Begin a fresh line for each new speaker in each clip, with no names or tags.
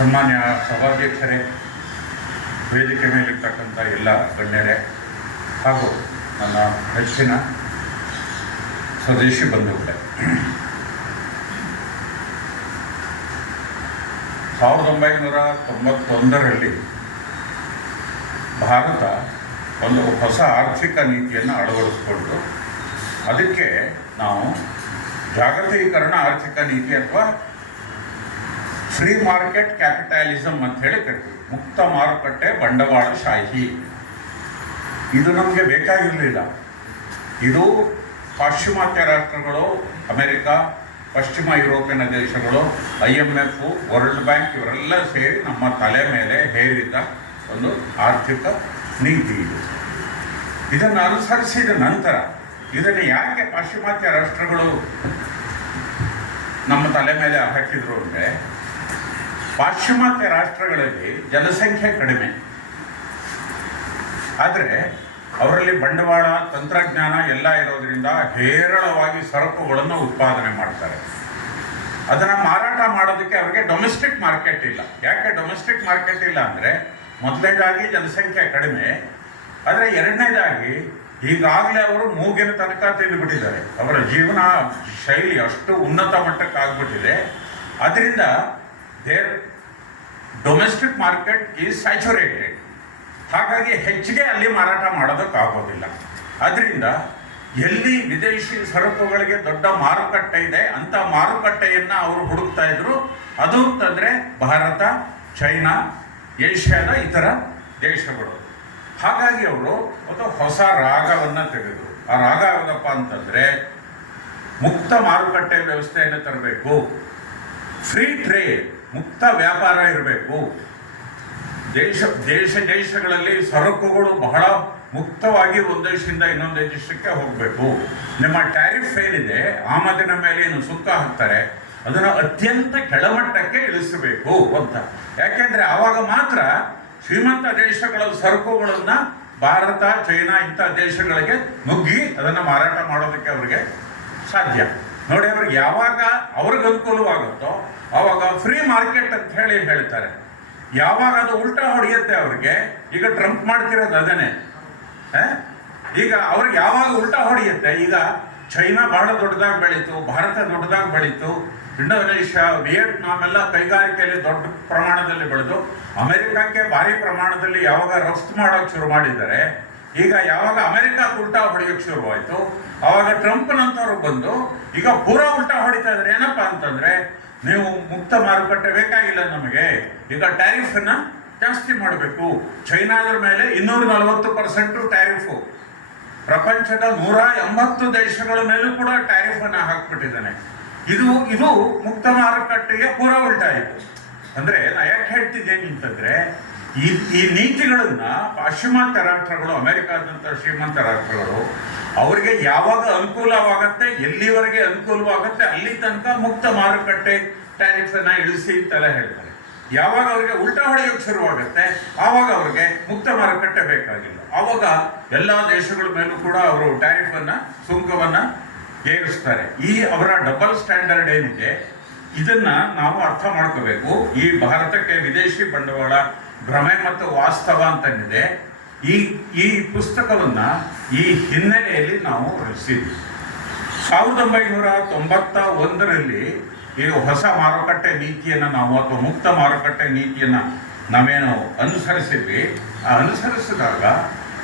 ಸನ್ಮಾನ್ಯ ಸಭಾಧ್ಯಕ್ಷರೇ ವೇದಿಕೆ ಮೇಲಿರ್ತಕ್ಕಂಥ ಎಲ್ಲ ಗಣ್ಯರೇ ಹಾಗೂ ನನ್ನ ಹೆಚ್ಚಿನ ಸ್ವದೇಶಿ ಬಂಧುಗಳೇ. ಸಾವಿರದ ಒಂಬೈನೂರ ತೊಂಬತ್ತೊಂದರಲ್ಲಿ ಭಾರತ ಒಂದು ಹೊಸ ಆರ್ಥಿಕ ನೀತಿಯನ್ನು ಅಳವಡಿಸಿಕೊಂಡು ಅದಕ್ಕೆ ನಾವು ಜಾಗತೀಕರಣ ಆರ್ಥಿಕ ನೀತಿ ಅಥವಾ ಫ್ರೀ ಮಾರ್ಕೆಟ್ ಕ್ಯಾಪಿಟಲಿಸಮ್ ಅಂತ ಹೇಳಿ ಕರಿತೀವಿ. ಮುಕ್ತ ಮಾರುಕಟ್ಟೆ ಬಂಡವಾಳಶಾಹಿ. ಇದು ನಮಗೆ ಬೇಕಾಗಿರಲಿಲ್ಲ. ಇದು ಪಾಶ್ಚಿಮಾತ್ಯ ರಾಷ್ಟ್ರಗಳು, ಅಮೆರಿಕ, ಪಶ್ಚಿಮ ಯುರೋಪಿಯನ್ ದೇಶಗಳು, I M F, world bank ಇವರೆಲ್ಲ ಸೇರಿ ನಮ್ಮ ತಲೆ ಮೇಲೆ ಹೇರಿದ ಒಂದು ಆರ್ಥಿಕ ನೀತಿ ಇದು. ಇದನ್ನು ಅನುಸರಿಸಿದ ನಂತರ ಇದನ್ನು ಯಾಕೆ ಪಾಶ್ಚಿಮಾತ್ಯ ರಾಷ್ಟ್ರಗಳು ನಮ್ಮ ತಲೆ ಮೇಲೆ ಹಾಕಿದ್ರು ಅಂದರೆ ಪಾಶ್ಚಿಮಾತ್ಯ ರಾಷ್ಟ್ರಗಳಲ್ಲಿ ಜನಸಂಖ್ಯೆ ಕಡಿಮೆ. ಆದರೆ ಅವರಲ್ಲಿ ಬಂಡವಾಳ, ತಂತ್ರಜ್ಞಾನ ಎಲ್ಲ ಇರೋದ್ರಿಂದ ಹೇರಳವಾಗಿ ಸರಕುಗಳನ್ನು ಉತ್ಪಾದನೆ ಮಾಡ್ತಾರೆ. ಅದನ್ನು ಮಾರಾಟ ಮಾಡೋದಕ್ಕೆ ಅವರಿಗೆ ಡೊಮೆಸ್ಟಿಕ್ ಮಾರ್ಕೆಟ್ ಇಲ್ಲ. ಯಾಕೆ ಡೊಮೆಸ್ಟಿಕ್ ಮಾರ್ಕೆಟ್ ಇಲ್ಲ ಅಂದರೆ ಮೊದಲನೇದಾಗಿ ಜನಸಂಖ್ಯೆ ಕಡಿಮೆ. ಆದರೆ ಎರಡನೇದಾಗಿ ಈಗಾಗಲೇ ಅವರು ಮೂಗಿನ ತನಕ ತಿಂದುಬಿಟ್ಟಿದ್ದಾರೆ ಅವರ ಜೀವನ ಶೈಲಿ ಅಷ್ಟು ಉನ್ನತ ಮಟ್ಟಕ್ಕೆ ಆಗಿಬಿಟ್ಟಿದೆ ಅದರಿಂದ there domestic market is saturated ಹಾಗಾಗಿ ಹೆಚ್ಚಿಗೆ ಅಲ್ಲಿ ಮಾರಾಟ ಮಾಡೋದಕ್ಕಾಗೋದಿಲ್ಲ. ಅದರಿಂದ ಎಲ್ಲಿ ವಿದೇಶಿ ಸರಕುಗಳಿಗೆ ದೊಡ್ಡ ಮಾರುಕಟ್ಟೆ ಇದೆ, ಅಂತ ಮಾರುಕಟ್ಟೆಯನ್ನು ಅವರು ಹುಡುಕ್ತಾ ಇದ್ರು. ಅದು ಅಂತಂದರೆ ಭಾರತ, ಚೈನಾ, ಏಷ್ಯಾದ ಇತರ ದೇಶಗಳು. ಹಾಗಾಗಿ ಅವರು ಒಂದು ಹೊಸ ರಾಗವನ್ನು ತೆಗೆದರು. ಆ ರಾಗ ಯಾವುದಪ್ಪ ಅಂತಂದರೆ ಮುಕ್ತ ಮಾರುಕಟ್ಟೆ ವ್ಯವಸ್ಥೆಯನ್ನು ತರಬೇಕು. ಫ್ರೀ ಟ್ರೇಡ್ ಮುಕ್ತ ವ್ಯಾಪಾರ ಇರಬೇಕು. ದೇಶ ದೇಶ, ದೇಶಗಳಲ್ಲಿ ಸರಕುಗಳು ಬಹಳ ಮುಕ್ತವಾಗಿ ಒಂದು ದೇಶದಿಂದ ಇನ್ನೊಂದು ದೇಶಕ್ಕೆ ಹೋಗಬೇಕು. ನಿಮ್ಮ ಟ್ಯಾರಿಫ್ ಏನಿದೆ ಆಮದಿನ ಮೇಲೆ ಏನು ಸುಂಕ ಹಾಕ್ತಾರೆ, ಅದನ್ನು ಅತ್ಯಂತ ಕೆಳಮಟ್ಟಕ್ಕೆ ಇಳಿಸಬೇಕು ಅಂತ. ಯಾಕೆಂದ್ರೆ ಆವಾಗ ಮಾತ್ರ ಶ್ರೀಮಂತ ದೇಶಗಳ ಸರಕುಗಳನ್ನು ಭಾರತ, ಚೈನಾ ಇಂಥ ದೇಶಗಳಿಗೆ ನುಗ್ಗಿ ಅದನ್ನು ಮಾರಾಟ ಮಾಡೋದಕ್ಕೆ ಅವರಿಗೆ ಸಾಧ್ಯ. ನೋಡಿ, ಅವ್ರಿಗೆ ಯಾವಾಗ ಅವ್ರಿಗೆ ಅನುಕೂಲವಾಗುತ್ತೋ ಅವಾಗ ಫ್ರೀ ಮಾರ್ಕೆಟ್ ಅಂತ ಹೇಳಿ ಹೇಳ್ತಾರೆ. ಯಾವಾಗ ಅದು ಉಲ್ಟಾ ಹೊಡೆಯುತ್ತೆ ಅವ್ರಿಗೆ, ಈಗ ಟ್ರಂಪ್ ಮಾಡ್ತಿರೋದು ಅದನ್ನೇ? ಈಗ ಅವ್ರಿಗೆ ಯಾವಾಗ ಉಲ್ಟಾ ಹೊಡೆಯುತ್ತೆ? ಈಗ ಚೈನಾ ಬಹಳ ದೊಡ್ಡದಾಗಿ ಬೆಳೀತು, ಭಾರತ ದೊಡ್ಡದಾಗಿ ಬೆಳೀತು, ಇಂಡೋನೇಷ್ಯಾ, ವಿಯೆಟ್ನಾಮ್ ಎಲ್ಲ ಕೈಗಾರಿಕೆಯಲ್ಲಿ ದೊಡ್ಡ ಪ್ರಮಾಣದಲ್ಲಿ ಬೆಳೆದು, ಅಮೆರಿಕಕ್ಕೆ ಭಾರಿ ಪ್ರಮಾಣದಲ್ಲಿ ಯಾವಾಗ ರಫ್ತು ಮಾಡೋಕೆ ಶುರು ಮಾಡಿದ್ದಾರೆ ಈಗ ಯಾವಾಗ ಅಮೆರಿಕ ಉಲ್ಟಾ ಹೊಡೆಯೋಕೆ ಶುರುವಾಯಿತು ಆವಾಗ ಟ್ರಂಪ್ನಂಥವ್ರು ಬಂದು, ಈಗ ಪೂರಾ ಉಲ್ಟಾ ಹೊಡಿತಾ ಇದ್ರೆ, ಏನಪ್ಪಾ ಅಂತಂದ್ರೆ, ನೀವು ಮುಕ್ತ ಮಾರುಕಟ್ಟೆ ಬೇಕಾಗಿಲ್ಲ ನಮಗೆ, ಈಗ ಟ್ಯಾರಿಫನ್ನ ಜಾಸ್ತಿ ಮಾಡಬೇಕು. ಚೈನಾದ್ರ ಮೇಲೆ ಇನ್ನೂರ ನಲವತ್ತು ಪರ್ಸೆಂಟು ಟ್ಯಾರಿಫು. ಪ್ರಪಂಚದ ನೂರ ಎಂಬತ್ತು ದೇಶಗಳ ಮೇಲೂ ಕೂಡ ಟ್ಯಾರಿಫ್ ಅನ್ನ ಹಾಕ್ಬಿಟ್ಟಿದ್ದಾನೆ. ಇದು ಇದು ಮುಕ್ತ ಮಾರುಕಟ್ಟೆಗೆ ಪೂರ ಉಲ್ಟಾಯಿತು ಅಂದ್ರೆ, ನಾ ಯಾಕೆ ಹೇಳ್ತಿದ್ದೇನೆ ಅಂತಂದ್ರೆ ಈ ಈ ನೀತಿಗಳನ್ನು ಪಾಶ್ಚಿಮಾತ್ಯ ರಾಷ್ಟ್ರಗಳು, ಅಮೆರಿಕಾದಂಥ ಶ್ರೀಮಂತ ರಾಷ್ಟ್ರಗಳು, ಅವರಿಗೆ ಯಾವಾಗ ಅನುಕೂಲವಾಗತ್ತೆ, ಎಲ್ಲಿವರೆಗೆ ಅನುಕೂಲವಾಗತ್ತೆ, ಅಲ್ಲಿ ತನಕ ಮುಕ್ತ ಮಾರುಕಟ್ಟೆ ಟ್ಯಾರಿಫನ್ನು ಇಳಿಸಿ ಅಂತೆಲ್ಲ ಹೇಳ್ತಾರೆ. ಯಾವಾಗ ಅವರಿಗೆ ಉಲ್ಟಾ ಹೊಡೆಯೋಕೆ ಶುರುವಾಗುತ್ತೆ, ಆವಾಗ ಅವ್ರಿಗೆ ಮುಕ್ತ ಮಾರುಕಟ್ಟೆ ಬೇಕಾಗಿಲ್ಲ. ಆವಾಗ ಎಲ್ಲ ದೇಶಗಳ ಮೇಲೂ ಕೂಡ ಅವರು ಟ್ಯಾರಿಫ್ ಸುಂಕವನ್ನು ಸುಂಕವನ್ನ ಏರಿಸ್ತಾರೆ. ಈ ಅವರ ಡಬಲ್ ಸ್ಟ್ಯಾಂಡರ್ಡ್ ಏನಿದೆ, ಇದನ್ನ ನಾವು ಅರ್ಥ ಮಾಡ್ಕೋಬೇಕು. ಈ ಭಾರತಕ್ಕೆ ವಿದೇಶಿ ಬಂಡವಾಳ ಭ್ರಮೆ ಮತ್ತು ವಾಸ್ತವ ಅಂತಂದಿದೆ. ಈ ಈ ಪುಸ್ತಕವನ್ನ ಈ ಹಿನ್ನೆಲೆಯಲ್ಲಿ ನಾವು ರಚಿಸಿದ್ವಿ. ಸಾವಿರದ ಒಂಬೈನೂರ ತೊಂಬತ್ತ ಒಂದರಲ್ಲಿ ಈ ಹೊಸ ಮಾರುಕಟ್ಟೆ ನೀತಿಯನ್ನು ನಾವು ಅಥವಾ ಮುಕ್ತ ಮಾರುಕಟ್ಟೆ ನೀತಿಯನ್ನು ನಾವೇನು ಅನುಸರಿಸಿದ್ವಿ. ಆ ಅನುಸರಿಸಿದಾಗ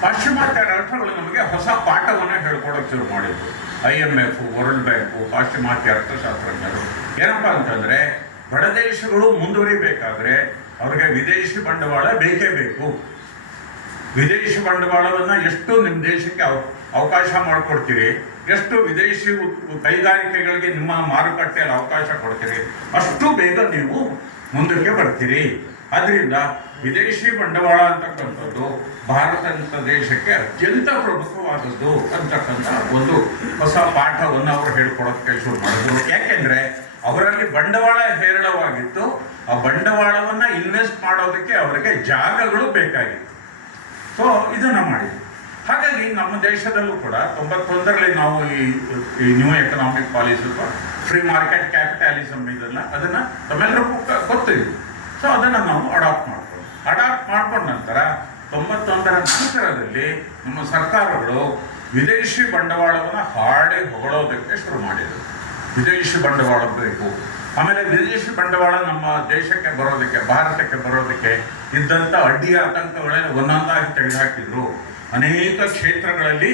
ಪಾಶ್ಚಿಮಾತ್ಯ ರಾಷ್ಟ್ರಗಳು ನಮಗೆ ಹೊಸ ಪಾಠವನ್ನು ಹೇಳ್ಕೊಡೋಕೆ ಶುರು ಮಾಡಿದ್ರು. I M F, world bank, ಪಾಶ್ಚಿಮಾತ್ಯ ಅರ್ಥಶಾಸ್ತ್ರಜ್ಞರು. ಏನಪ್ಪಾ ಅಂತಂದ್ರೆ, ಬಡ ದೇಶಗಳು ಮುಂದುವರಿಬೇಕಾದ್ರೆ ಅವ್ರಿಗೆ ವಿದೇಶಿ ಬಂಡವಾಳ ಬೇಕೇ ಬೇಕು. ವಿದೇಶಿ ಬಂಡವಾಳವನ್ನ ಎಷ್ಟು ನಿಮ್ಮ ದೇಶಕ್ಕೆ ಅವ- ಅವಕಾಶ ಮಾಡಿಕೊಡ್ತೀರಿ, ಎಷ್ಟು ವಿದೇಶಿ ಕೈಗಾರಿಕೆಗಳಿಗೆ ನಿಮ್ಮ ಮಾರುಕಟ್ಟೆಯಲ್ಲಿ ಅವಕಾಶ ಕೊಡ್ತೀರಿ, ಅಷ್ಟು ಬೇಗ ನೀವು ಮುಂದಕ್ಕೆ ಬರ್ತೀರಿ. ಅದರಿಂದ ವಿದೇಶಿ ಬಂಡವಾಳ ಅಂತಕ್ಕಂಥದ್ದು ಭಾರತ ದೇಶಕ್ಕೆ ಅತ್ಯಂತ ಪ್ರಮುಖವಾದದ್ದು ಅಂತಕ್ಕಂಥ ಒಂದು ಹೊಸ ಪಾಠವನ್ನು ಅವರು ಹೇಳ್ಕೊಡೋಕ್ಕೆ ಶುರು ಮಾಡಿದ್ರು. ಯಾಕೆಂದ್ರೆ ಅವರಲ್ಲಿ ಬಂಡವಾಳ ಹೇರಳವಾಗಿತ್ತು ಆ ಬಂಡವಾಳವನ್ನ ಇನ್ವೆಸ್ಟ್ ಮಾಡೋದಕ್ಕೆ ಅವರಿಗೆ ಜಾಗಗಳು ಬೇಕಾಗಿತ್ತು. ಸೊ ಇದನ್ನ ಮಾಡಿದ್ವಿ. ಹಾಗಾಗಿ ನಮ್ಮ ದೇಶದಲ್ಲೂ ಕೂಡ ತೊಂಬತ್ತೊಂದರಲ್ಲಿ ನಾವು ಈ new economic policy free market capitalism ಇದನ್ನ, ಅದನ್ನ ತಮ್ಮೆಲ್ಲರಿಗೂ ಗೊತ್ತಿದ್ವಿ ಗೊತ್ತಿದೆ ಸೊ ಸೊ ಅದನ್ನು ನಾವು ಅಡಾಪ್ಟ್ ಮಾಡ್ಕೊಂಡು ಅಡಾಪ್ಟ್ ಮಾಡ್ಕೊಂಡ ನಂತರ ತೊಂಬತ್ತೊಂದರ ನಂತರದಲ್ಲಿ ನಮ್ಮ ಸರ್ಕಾರಗಳು ವಿದೇಶಿ ಬಂಡವಾಳವನ್ನು ಹಾಡಿ ಹೊಗಳೋದಕ್ಕೆ ಶುರು ಮಾಡಿದರು. ವಿದೇಶಿ ಬಂಡವಾಳ ಬೇಕು. ಆಮೇಲೆ ವಿದೇಶಿ ಬಂಡವಾಳ ನಮ್ಮ ದೇಶಕ್ಕೆ ಬರೋದಕ್ಕೆ, ಭಾರತಕ್ಕೆ ಬರೋದಕ್ಕೆ ಇದ್ದಂಥ ಅಡ್ಡಿ ಆತಂಕಗಳನ್ನ ಒಂದೊಂದಾಗಿ ತೆಗೆದುಹಾಕಿದ್ರು. ಅನೇಕ ಕ್ಷೇತ್ರಗಳಲ್ಲಿ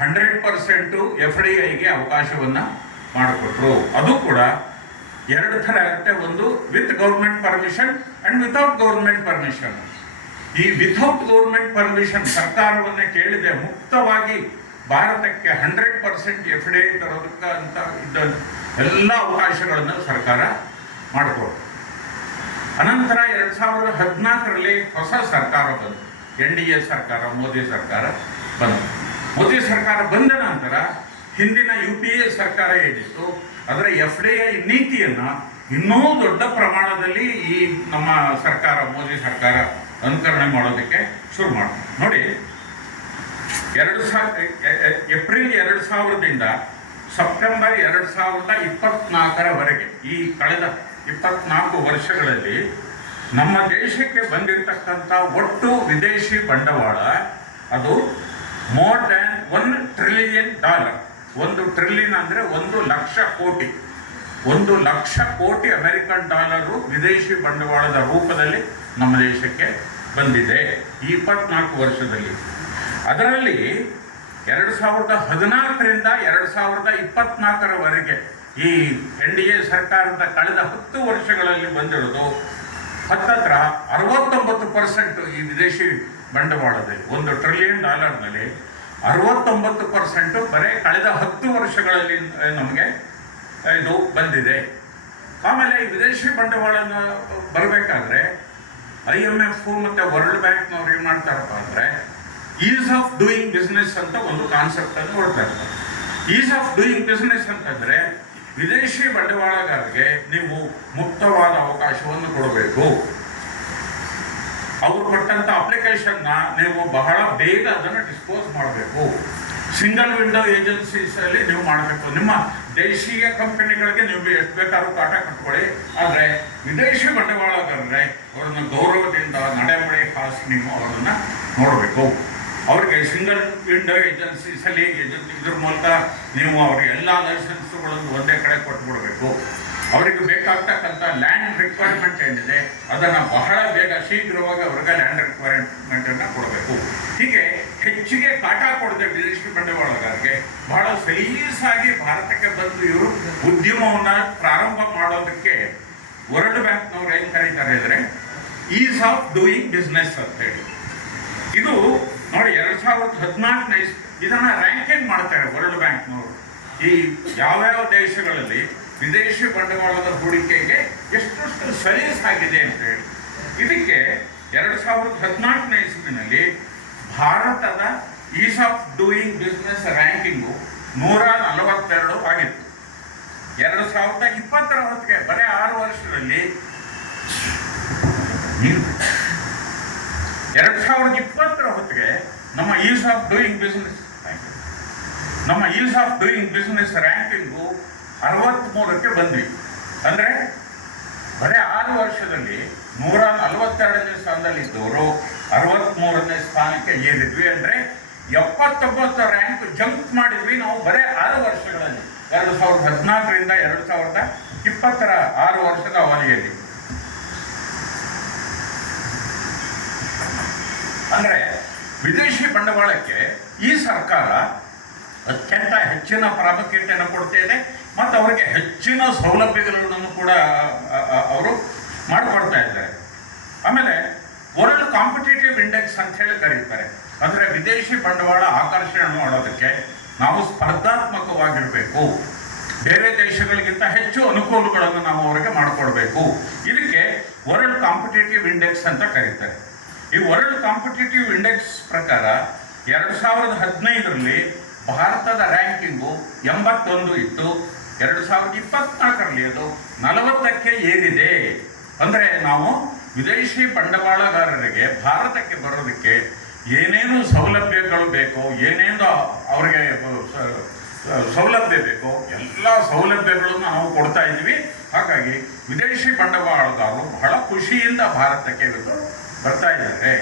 ಹಂಡ್ರೆಡ್ ಪರ್ಸೆಂಟು ಎಫ್ ಡಿ ಐಗೆ ಅವಕಾಶವನ್ನು ಮಾಡಿಕೊಟ್ರು. ಅದು ಕೂಡ ಎರಡು ಥರ ಇರುತ್ತೆ. ಒಂದು with government permission and without government permission. ಈ ವಿಥೌಟ್ ಗೌರ್ಮೆಂಟ್ ಪರ್ಮಿಷನ್ ಸರ್ಕಾರವನ್ನೇ ಕೇಳಿದೆ ಮುಕ್ತವಾಗಿ ಭಾರತಕ್ಕೆ hundred percent F D I ತರೋದಕ್ಕೆ ಅಂತ ಇದ್ದ ಎಲ್ಲ ಅವಕಾಶಗಳನ್ನು ಸರ್ಕಾರ ಮಾಡಿಕೊಡ್ತು ಅನಂತರ ಎರಡು ಸಾವಿರದ ಹದಿನಾಲ್ಕರಲ್ಲಿ ಹೊಸ ಸರ್ಕಾರ ಬಂತು. ಎನ್ ಡಿ ಎ ಸರ್ಕಾರ, ಮೋದಿ ಸರ್ಕಾರ ಬಂತು. ಮೋದಿ ಸರ್ಕಾರ ಬಂದ ನಂತರ ಹಿಂದಿನ ಯು ಪಿ ಎ ಸರ್ಕಾರ ಏನಿತ್ತು, ಅದರ ಎಫ್ ಡಿ ಐ ನೀತಿಯನ್ನ ಇನ್ನೂ ದೊಡ್ಡ ಪ್ರಮಾಣದಲ್ಲಿ ಈ ನಮ್ಮ ಸರ್ಕಾರ, ಮೋದಿ ಸರ್ಕಾರ ಅನುಕರಣೆ ಮಾಡೋದಕ್ಕೆ ಶುರು ಮಾಡ್ತು. ನೋಡಿ, ಎರಡು ಸಾವಿರ ಏಪ್ರಿಲ್ ಎರಡು ಸಾವಿರದಿಂದ ಸೆಪ್ಟೆಂಬರ್ ಎರಡು ಸಾವಿರದ ಇಪ್ಪತ್ನಾಲ್ಕರವರೆಗೆ, ಈ ಕಳೆದ ಇಪ್ಪತ್ನಾಲ್ಕು ವರ್ಷಗಳಲ್ಲಿ ನಮ್ಮ ದೇಶಕ್ಕೆ ಬಂದಿರತಕ್ಕಂಥ ಒಟ್ಟು ವಿದೇಶಿ ಬಂಡವಾಳ ಅದು more than one trillion dollar ಒಂದು ಟ್ರಿಲಿಯನ್ ಅಂದರೆ ಒಂದು ಲಕ್ಷ ಕೋಟಿ. ಒಂದು ಲಕ್ಷ ಕೋಟಿ ಅಮೆರಿಕನ್ ಡಾಲರು ವಿದೇಶಿ ಬಂಡವಾಳದ ರೂಪದಲ್ಲಿ ನಮ್ಮ ದೇಶಕ್ಕೆ ಬಂದಿದೆ ಈ ಇಪ್ಪತ್ನಾಲ್ಕು ವರ್ಷದಲ್ಲಿ. ಅದರಲ್ಲಿ ಎರಡು ಸಾವಿರದ ಹದಿನಾಲ್ಕರಿಂದ ಎರಡು ಸಾವಿರದ ಇಪ್ಪತ್ನಾಲ್ಕರವರೆಗೆ ಈ ಎನ್ ಡಿ ಎ ಸರ್ಕಾರದ ಕಳೆದ ಹತ್ತು ವರ್ಷಗಳಲ್ಲಿ ಬಂದಿರೋದು ಹತ್ತತ್ರ ಅರವತ್ತೊಂಬತ್ತು ಪರ್ಸೆಂಟ್ ಈ ವಿದೇಶಿ ಬಂಡವಾಳದಲ್ಲಿ, ಒಂದು ಟ್ರಿಲಿಯನ್ ಡಾಲರ್ನಲ್ಲಿ ಅರವತ್ತೊಂಬತ್ತು ಪರ್ಸೆಂಟು ಬರೀ ಕಳೆದ ಹತ್ತು ವರ್ಷಗಳಲ್ಲಿ ನಮಗೆ ಇದು ಬಂದಿದೆ. ಆಮೇಲೆ ಈ ವಿದೇಶಿ ಬಂಡವಾಳನ ಬರಬೇಕಾದ್ರೆ ಐ ಎಂ ಎಫ್ ಮತ್ತು ವರ್ಲ್ಡ್ ಬ್ಯಾಂಕ್ನವ್ರು ಏನು ಮಾಡ್ತಾರಪ್ಪ ಅಂದರೆ ಈಸ್ ಆಫ್ ಡೂಯಿಂಗ್ ಬಿಸ್ನೆಸ್ ಅಂತ ಒಂದು ಕಾನ್ಸೆಪ್ಟ್ ಅನ್ನು ಇರ್ತಾರೆ ಈಸ್ ಆಫ್ ಡೂಯಿಂಗ್ ಬಿಸ್ನೆಸ್ ಅಂತಂದ್ರೆ ವಿದೇಶಿ ಬಂಡವಾಳಗಾರರಿಗೆ ನೀವು ಮುಕ್ತವಾದ ಅವಕಾಶವನ್ನು ಕೊಡಬೇಕು. ಅವರು ಕೊಟ್ಟಂತ ಅಪ್ಲಿಕೇಶನ್ನ ನೀವು ಬಹಳ ಬೇಗ ಅದನ್ನು ಡಿಸ್ಪೋಸ್ ಮಾಡಬೇಕು. ಸಿಂಗಲ್ ವಿಂಡೋ ಏಜೆನ್ಸೀಸ್ ಅಲ್ಲಿ ನೀವು ಮಾಡಬೇಕು. ನಿಮ್ಮ ದೇಶೀಯ ಕಂಪನಿಗಳಿಗೆ ನೀವು ಎಷ್ಟು ಬೇಕಾದ್ರೂ ಕಾಟ ಕಟ್ಕೊಳ್ಳಿ. ಆದರೆ ವಿದೇಶಿ ಬಂಡವಾಳಗಾರರೆ ಅವರನ್ನು ಗೌರವದಿಂದ ನಡೆಮಡೆ ಕಾಸು ನೀವು ಅವರನ್ನು ನೋಡಬೇಕು. ಅವ್ರಿಗೆ ಸಿಂಗಲ್ ವಿಂಡೋ ಏಜೆನ್ಸೀಸ್ ಅಲ್ಲಿ ಏಜೆನ್ಸಿ ಇದ್ರ ಮೂಲಕ ನೀವು ಅವ್ರಿಗೆ ಎಲ್ಲ ಲೈಸೆನ್ಸ್ಗಳನ್ನು ಒಂದೇ ಕಡೆ ಕೊಟ್ಬಿಡಬೇಕು. ಅವರಿಗೆ ಬೇಕಾಗ್ತಕ್ಕಂಥ ಲ್ಯಾಂಡ್ ರಿಕ್ವೈರ್ಮೆಂಟ್ ಏನಿದೆ, ಅದನ್ನು ಬಹಳ ಬೇಗ ಶೀಘ್ರವಾಗಿ ಅವ್ರಿಗೆ ಲ್ಯಾಂಡ್ ರಿಕ್ವೈರ್ಮೆಂಟ್ ಅನ್ನ ಕೊಡಬೇಕು. ಹೀಗೆ ಹೆಚ್ಚಿಗೆ ಕಾಟ ಕೊಡದೆ ವಿದೇಶಿ ಬಂಡವಾಳಗಾರಿಗೆ ಬಹಳ ಸಲೀಸಾಗಿ ಭಾರತಕ್ಕೆ ಬಂದು ಇವರು ಉದ್ಯಮವನ್ನು ಪ್ರಾರಂಭ ಮಾಡೋದಕ್ಕೆ ವರ್ಲ್ಡ್ ಬ್ಯಾಂಕ್ನವ್ರು ಏನು ಕರೀತಾರೆ ಅಂದರೆ ಈಸ್ ಆಫ್ ಡೂಯಿಂಗ್ ಬಿಸ್ನೆಸ್ ಅಂತ ಹೇಳಿ. ಇದು ನೋಡಿ, ಎರಡು ಸಾವಿರದ ಹದಿನಾಲ್ಕನೇ ಇದನ್ನ ರ್ಯಾಂಕಿಂಗ್ ಮಾಡ್ತಾರೆ ವರ್ಲ್ಡ್ ಬ್ಯಾಂಕ್ನವರು ಈ ಯಾವ್ಯಾವ ದೇಶಗಳಲ್ಲಿ ವಿದೇಶಿ ಬಂಡವಾಳದ ಹೂಡಿಕೆಗೆ ಎಷ್ಟಷ್ಟು ಸಲೀಸಾಗಿದೆ ಅಂತ ಹೇಳಿ. ಇದಕ್ಕೆ ಎರಡು ಸಾವಿರದ ಹದಿನಾಲ್ಕನೇ ಇಸ್ವಿನಲ್ಲಿ ಭಾರತದ ease of doing business ranking ನೂರ ನಲವತ್ತೆರಡು ಆಗಿತ್ತು. ಎರಡು ಸಾವಿರದ ಇಪ್ಪತ್ತರ ಹೊತ್ತಿಗೆ, ಬರೀ ಆರು ವರ್ಷದಲ್ಲಿ ಎರಡು ಸಾವಿರದ ಇಪ್ಪತ್ತರ ಹೊತ್ತಿಗೆ ನಮ್ಮ ಈಸ್ ಆಫ್ ಡೂಯಿಂಗ್ ಬಿಸ್ನೆಸ್ ನಮ್ಮ ease of doing business ranking ಅರವತ್ತ್ಮೂರಕ್ಕೆ ಬಂದ್ವಿ. ಅಂದರೆ ಬರೀ ಆರು ವರ್ಷದಲ್ಲಿ ನೂರ ನಲವತ್ತೆರಡನೇ ಸ್ಥಾನದಲ್ಲಿ ಇದ್ದವರು ಅರವತ್ತ್ಮೂರನೇ ಸ್ಥಾನಕ್ಕೆ ಏರಿದ್ವಿ ಅಂದರೆ ಎಪ್ಪತ್ತೊಂಬತ್ತು ರ್ಯಾಂಕ್ ಜಂಪ್ ಮಾಡಿದ್ವಿ ನಾವು ಬರೀ ಆರು ವರ್ಷಗಳಲ್ಲಿ. ಎರಡು ಸಾವಿರದ ಹದಿನಾಲ್ಕರಿಂದ ಎರಡು ಸಾವಿರದ ಇಪ್ಪತ್ತರ ಆರು ವರ್ಷದ ಅವಧಿಯಲ್ಲಿ. ಅಂದ್ರೆ ವಿದೇಶಿ ಬಂಡವಾಳಕ್ಕೆ ಈ ಸರ್ಕಾರ ಅತ್ಯಂತ ಹೆಚ್ಚಿನ ಪ್ರಾಮುಖ್ಯತೆಯನ್ನು ಕೊಡ್ತೇನೆ ಮತ್ತು ಅವರಿಗೆ ಹೆಚ್ಚಿನ ಸೌಲಭ್ಯಗಳನ್ನು ಕೂಡ ಅವರು ಮಾಡಿಕೊಡ್ತಾ ಇದ್ದಾರೆ. ಆಮೇಲೆ ವರ್ಲ್ಡ್ ಕಾಂಪಿಟೇಟಿವ್ ಇಂಡೆಕ್ಸ್ ಅಂತ ಹೇಳಿ ಕರೀತಾರೆ. ಅಂದರೆ ವಿದೇಶಿ ಬಂಡವಾಳ ಆಕರ್ಷಣೆ ಮಾಡೋದಕ್ಕೆ ನಾವು ಸ್ಪರ್ಧಾತ್ಮಕವಾಗಿರಬೇಕು. ಬೇರೆ ದೇಶಗಳಿಗಿಂತ ಹೆಚ್ಚು ಅನುಕೂಲಗಳನ್ನು ನಾವು ಅವರಿಗೆ ಮಾಡಿಕೊಡ್ಬೇಕು. ಇದಕ್ಕೆ ವರ್ಲ್ಡ್ ಕಾಂಪಿಟೇಟಿವ್ ಇಂಡೆಕ್ಸ್ ಅಂತ ಕರೀತಾರೆ. ಈ ವರ್ಲ್ಡ್ ಕಾಂಪಿಟೇಟಿವ್ ಇಂಡೆಕ್ಸ್ ಪ್ರಕಾರ ಎರಡು ಸಾವಿರದ ಹದಿನೈದರಲ್ಲಿ ಭಾರತದ ರ್ಯಾಂಕಿಂಗು ಎಂಬತ್ತೊಂದು ಇತ್ತು. ಎರಡು ಸಾವಿರದ ಇಪ್ಪತ್ನಾಲ್ಕರಲ್ಲಿ ಅದು ನಲವತ್ತಕ್ಕೆ ಏರಿದೆ. ಅಂದರೆ ನಾವು ವಿದೇಶಿ ಬಂಡವಾಳಗಾರರಿಗೆ ಭಾರತಕ್ಕೆ ಬರೋದಕ್ಕೆ ಏನೇನು ಸೌಲಭ್ಯಗಳು ಬೇಕೋ, ಏನೇನು ಅವರಿಗೆ ಸೌಲಭ್ಯ ಬೇಕೋ, ಎಲ್ಲ ಸೌಲಭ್ಯಗಳನ್ನು ನಾವು ಕೊಡ್ತಾ ಇದ್ದೀವಿ. ಹಾಗಾಗಿ ವಿದೇಶಿ ಬಂಡವಾಳಗಾರರು ಬಹಳ ಖುಷಿಯಿಂದ ಭಾರತಕ್ಕೆ ಇವತ್ತು ಬರ್ತಾ ಇದ್ದಾರೆ.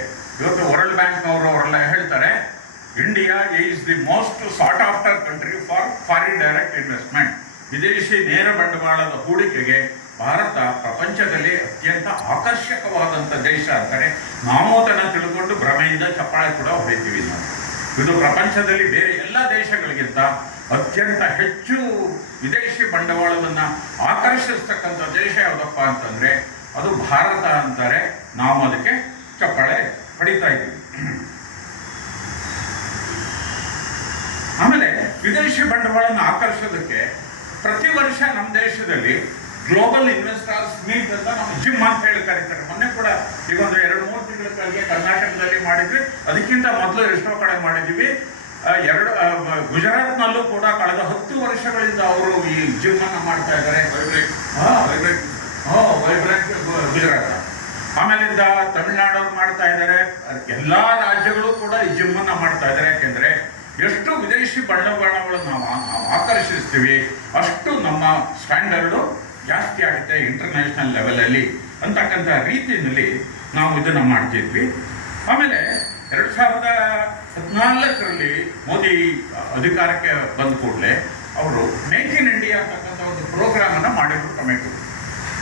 ಇವತ್ತು ವರ್ಲ್ಡ್ ಬ್ಯಾಂಕ್ನವರು ಅವರೆಲ್ಲ ಹೇಳ್ತಾರೆ India is the most sought after country for foreign direct investment ವಿದೇಶಿ ನೇರ ಬಂಡವಾಳದ ಹೂಡಿಕೆಗೆ ಭಾರತ ಪ್ರಪಂಚದಲ್ಲಿ ಅತ್ಯಂತ ಆಕರ್ಷಕವಾದಂಥ ದೇಶ ಅಂತಾರೆ ನಾವು ತಿಳ್ಕೊಂಡು ಭ್ರಮೆಯಿಂದ ಚಪ್ಪಾಳೆ ಕೂಡ ಹೊಡಿತೀವಿ ನಾವು. ಇದು ಪ್ರಪಂಚದಲ್ಲಿ ಬೇರೆ ಎಲ್ಲ ದೇಶಗಳಿಗಿಂತ ಅತ್ಯಂತ ಹೆಚ್ಚು ವಿದೇಶಿ ಬಂಡವಾಳವನ್ನು ಆಕರ್ಷಿಸ್ತಕ್ಕಂಥ ದೇಶ ಯಾವುದಪ್ಪ ಅಂತಂದರೆ, ಅದು ಭಾರತ ಅಂತಾರೆ ನಾವು ಅದಕ್ಕೆ ಚಪ್ಪಾಳೆ ಹೊಡಿತಾ ಇದ್ದೀವಿ ಆಮೇಲೆ ವಿದೇಶಿ ಬಂಡವಾಳನ ಆಕರ್ಷೋದಕ್ಕೆ ಪ್ರತಿ ವರ್ಷ ನಮ್ಮ ದೇಶದಲ್ಲಿ ಗ್ಲೋಬಲ್ ಇನ್ವೆಸ್ಟರ್ಸ್ ಮೀಟ್ ಅಂತ ನಮ್ಮ ಜಿಮ್ ಅಂತ ಹೇಳಿ ಕರೀತಾರೆ. ಮೊನ್ನೆ ಕೂಡ ಈಗ ಒಂದು ಎರಡು ಮೂರು ತಿಂಗಳ ಕೆಳಗೆ ಕರ್ನಾಟಕದಲ್ಲಿ ಮಾಡಿದ್ವಿ. ಅದಕ್ಕಿಂತ ಮೊದಲು ಎಷ್ಟೋ ಕಡೆ ಮಾಡಿದ್ದೀವಿ. ಎರಡು ಗುಜರಾತ್ನಲ್ಲೂ ಕೂಡ ಕಳೆದ ಹತ್ತು ವರ್ಷಗಳಿಂದ ಅವರು ಈ ಜಿಮ್ ಅನ್ನು ಮಾಡ್ತಾ ಇದ್ದಾರೆ. ವೈಬ್ರೆಂಟ್ ಗುಜರಾತ್ ಆಮೇಲಿಂದ ತಮಿಳ್ನಾಡವ್ರು ಮಾಡ್ತಾ ಇದ್ದಾರೆ ಎಲ್ಲ ರಾಜ್ಯಗಳು ಕೂಡ ಈ ಜಿಮ್ ಅನ್ನ ಮಾಡ್ತಾ ಇದ್ದಾರೆ ಯಾಕೆಂದ್ರೆ ಎಷ್ಟು ವಿದೇಶಿ ಬಂಡವಾಳಗಳನ್ನು ನಾವು ನಾವು ಆಕರ್ಷಿಸ್ತೀವಿ, ಅಷ್ಟು ನಮ್ಮ ಸ್ಟ್ಯಾಂಡರ್ಡು ಜಾಸ್ತಿ ಆಗುತ್ತೆ ಇಂಟರ್ನ್ಯಾಷನಲ್ ಲೆವೆಲಲ್ಲಿ ಅಂತಕ್ಕಂಥ ರೀತಿಯಲ್ಲಿ ನಾವು ಇದನ್ನು ಮಾಡ್ತಿದ್ವಿ. ಆಮೇಲೆ ಎರಡು ಸಾವಿರದ ಹದಿನಾಲ್ಕರಲ್ಲಿ ಮೋದಿ ಅಧಿಕಾರಕ್ಕೆ ಬಂದ ಕೂಡಲೇ ಅವರು ಮೇಕ್ ಇನ್ ಇಂಡಿಯಾ ಅಂತಕ್ಕಂಥ ಒಂದು ಪ್ರೋಗ್ರಾಮನ್ನು ಮಾಡಿದ್ರು ಟೊಮೆಟೊ.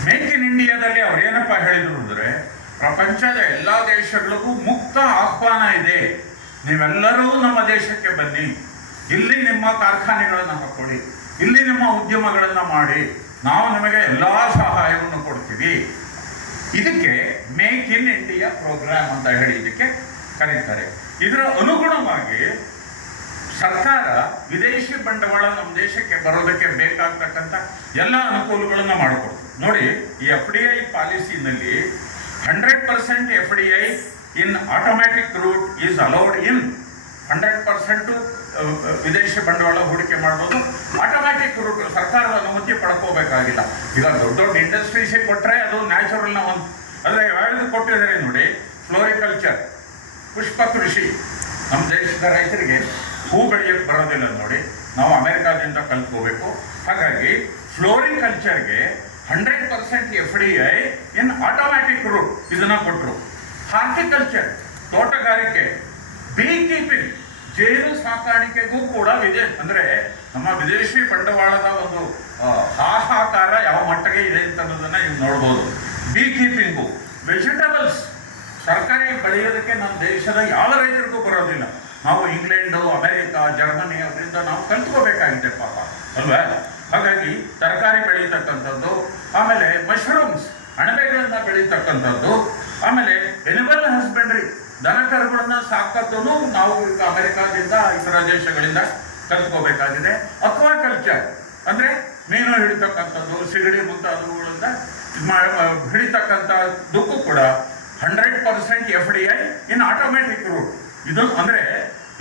ಮೇಕ್ ಇನ್ ಇಂಡಿಯಾದಲ್ಲಿ ಅವ್ರು ಏನಪ್ಪ ಹೇಳಿದ್ರು ಅಂದ್ರೆ ಪ್ರಪಂಚದ ಎಲ್ಲ ದೇಶಗಳಿಗೂ ಮುಕ್ತ ಆಹ್ವಾನ ಇದೆ. ನೀವೆಲ್ಲರೂ ನಮ್ಮ ದೇಶಕ್ಕೆ ಬನ್ನಿ. ಇಲ್ಲಿ ನಿಮ್ಮ ಕಾರ್ಖಾನೆಗಳನ್ನು ಹಾಕೊಳ್ಳಿ. ಇಲ್ಲಿ ನಿಮ್ಮ ಉದ್ಯಮಗಳನ್ನು ಮಾಡಿ. ನಾವು ನಿಮಗೆ ಎಲ್ಲ ಸಹಾಯವನ್ನು ಕೊಡ್ತೀವಿ. ಇದಕ್ಕೆ ಮೇಕ್ ಇನ್ ಇಂಡಿಯಾ ಪ್ರೋಗ್ರಾಮ್ ಅಂತ ಹೇಳಿ ಇದಕ್ಕೆ ಕರೀತಾರೆ. ಇದರ ಅನುಗುಣವಾಗಿ ಸರ್ಕಾರ ವಿದೇಶಿ ಬಂಡವಾಳ ನಮ್ಮ ದೇಶಕ್ಕೆ ಬರೋದಕ್ಕೆ ಬೇಕಾಗ್ತಕ್ಕಂಥ ಎಲ್ಲ ಅನುಕೂಲಗಳನ್ನು ಮಾಡಿಕೊಡ್ತು ನೋಡಿ, ಈ F D I ಪಾಲಿಸಿನಲ್ಲಿ hundred percent F D I in automatic route is allowed in hundred percent ವಿದೇಶಿ ಬಂಡವಾಳ ಹೂಡಿಕೆ ಮಾಡ್ಬೋದು. ಆಟೋಮ್ಯಾಟಿಕ್ ರೂಟ್ ಸರ್ಕಾರದ ಅನುಮತಿ ಪಡ್ಕೋಬೇಕಾಗಿಲ್ಲ. ಈಗ ದೊಡ್ಡ ದೊಡ್ಡ ಇಂಡಸ್ಟ್ರೀಸಿಗೆ ಕೊಟ್ಟರೆ ಅದು ನ್ಯಾಚುರಲ್ನ ಒಂದು ಅಂದರೆ ಯಾವ್ದು ಕೊಟ್ಟಿದ್ದಾರೆ ನೋಡಿ, ಫ್ಲೋರಿಕಲ್ಚರ್, ಪುಷ್ಪ ಕೃಷಿ. ನಮ್ಮ ದೇಶದ ರೈತರಿಗೆ ಹೂ ಬೆಳೆಯಕ್ಕೆ ಬರೋದಿಲ್ಲ ನೋಡಿ. ನಾವು ಅಮೆರಿಕಾದಿಂದ ಕಲ್ತ್ಕೋಬೇಕು. ಹಾಗಾಗಿ ಫ್ಲೋರಿಕಲ್ಚರ್ಗೆ hundred percent F D I in automatic route ಇದನ್ನ ಕೊಟ್ಟರು ಹಾರ್ಟಿಕಲ್ಚರ್ ತೋಟಗಾರಿಕೆ ಬೀ ಕೀಪಿಂಗ್ ಜೇನು ಸಾಕಾಣಿಕೆಗೂ ಕೂಡ ವಿದೇ, ಅಂದ್ರೆ ನಮ್ಮ ವಿದೇಶಿ ಬಂಡವಾಳದ ಒಂದು ಹಾಹಾಕಾರ ಯಾವ ಮಟ್ಟಿಗೆ ಇದೆ ಅಂತ ಅನ್ನೋದನ್ನ ನೀವು ನೋಡ್ಬೋದು. ಬೀ ಕೀಪಿಂಗು ವೆಜಿಟೇಬಲ್ಸ್ ತರಕಾರಿ ಬೆಳೆಯೋದಕ್ಕೆ ನಮ್ಮ ದೇಶದ ಯಾವ ರೈತರಿಗೂ ಬರೋದಿಲ್ಲ. ನಾವು ಇಂಗ್ಲೆಂಡು, ಅಮೆರಿಕ, ಜರ್ಮನಿ ಅವರಿಂದ ನಾವು ಕಲ್ತ್ಕೋಬೇಕಾಗಿದೆ ಪಾಪ. ಅಲ್ವಾ? ಹಾಗಾಗಿ ತರಕಾರಿ ಬೆಳೀತಕ್ಕಂಥದ್ದು, ಆಮೇಲೆ ಮಶ್ರೂಮ್ಸ್ ಅಣಬೆಗಳನ್ನ ಬೆಳೀತಕ್ಕಂಥದ್ದು, ಆಮೇಲೆ ಎನಿಮಲ್ ಹಸ್ಬೆಂಡ್ರಿ ದನ ಕರುಗಳನ್ನ ಸಾಕದ್ದನ್ನು ನಾವು ಅಮೆರಿಕಾದಿಂದ ಇತರ ದೇಶಗಳಿಂದ ಕಲ್ತ್ಕೋಬೇಕಾಗಿದೆ. ಅಕ್ವಾಕಲ್ಚರ್ ಅಂದ್ರೆ ಮೀನು ಹಿಡಿತಕ್ಕಂಥದ್ದು, ಸಿಗಡಿ ಮುಂತಾದವುಗಳಿಂದ ಹಿಡಿತಕ್ಕಂಥದ್ದಕ್ಕೂ ಕೂಡ hundred percent F D I in automatic route ಇದು ಅಂದ್ರೆ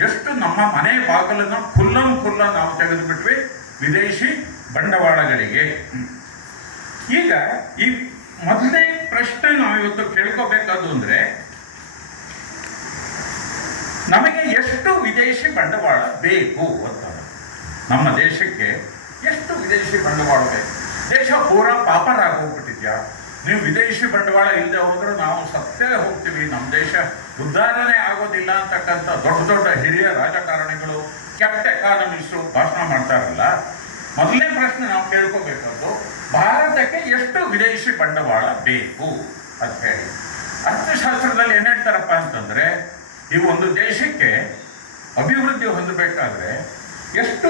ಎಷ್ಟು ನಮ್ಮ ಮನೆ ಬಾಗಿಲನ್ನು ಫುಲ್ಲಂ ಫುಲ್ಲ ನಾವು ತೆಗೆದುಬಿಟ್ವಿ, ವಿದೇಶಿ ಬಂಡವಾಳಗಳಿಗೆ. ಈಗ ಈ ಮೊದಲನೇ ಪ್ರಶ್ನೆ ನಾವು ಇವತ್ತು ಕೇಳ್ಕೋಬೇಕಾದ್ದು ಅಂದ್ರೆ, ನಮಗೆ ಎಷ್ಟು ವಿದೇಶಿ ಬಂಡವಾಳ ಬೇಕು ಅಂತ. ನಮ್ಮ ದೇಶಕ್ಕೆ ಎಷ್ಟು ವಿದೇಶಿ ಬಂಡವಾಳ ಬೇಕು? ದೇಶ ಪೂರಾ ಪಾಪರಾಗಿ ಹೋಗ್ಬಿಟ್ಟಿದ್ಯಾ? ನೀವು ವಿದೇಶಿ ಬಂಡವಾಳ ಇಲ್ಲದೆ ಹೋದ್ರೆ ನಾವು ಸತ್ತೇ ಹೋಗ್ತೀವಿ. ನಮ್ಮ ದೇಶ ಉದ್ಧಾರಣೆ ಆಗೋದಿಲ್ಲ ಅಂತಕ್ಕಂಥ ದೊಡ್ಡ ದೊಡ್ಡ ಹಿರಿಯ ರಾಜಕಾರಣಿಗಳು, ಕೆಟ್ಟ ಎಕಾನಮಿಸ್ಟು ಭಾಷಣ ಮಾಡ್ತಾರಲ್ಲ ಮೊದಲನೇ ಪ್ರಶ್ನೆ ನಾವು ಕೇಳ್ಕೋಬೇಕಾದ್ದು ಭಾರತಕ್ಕೆ ಎಷ್ಟು ವಿದೇಶಿ ಬಂಡವಾಳ ಬೇಕು ಅಂತ ಹೇಳಿ. ಅರ್ಥಶಾಸ್ತ್ರದಲ್ಲಿ ಏನ್ ಹೇಳ್ತಾರಪ್ಪ ಅಂತಂದ್ರೆ, ಈ ಒಂದು ದೇಶಕ್ಕೆ ಅಭಿವೃದ್ಧಿ ಹೊಂದಬೇಕಾದ್ರೆ ಎಷ್ಟು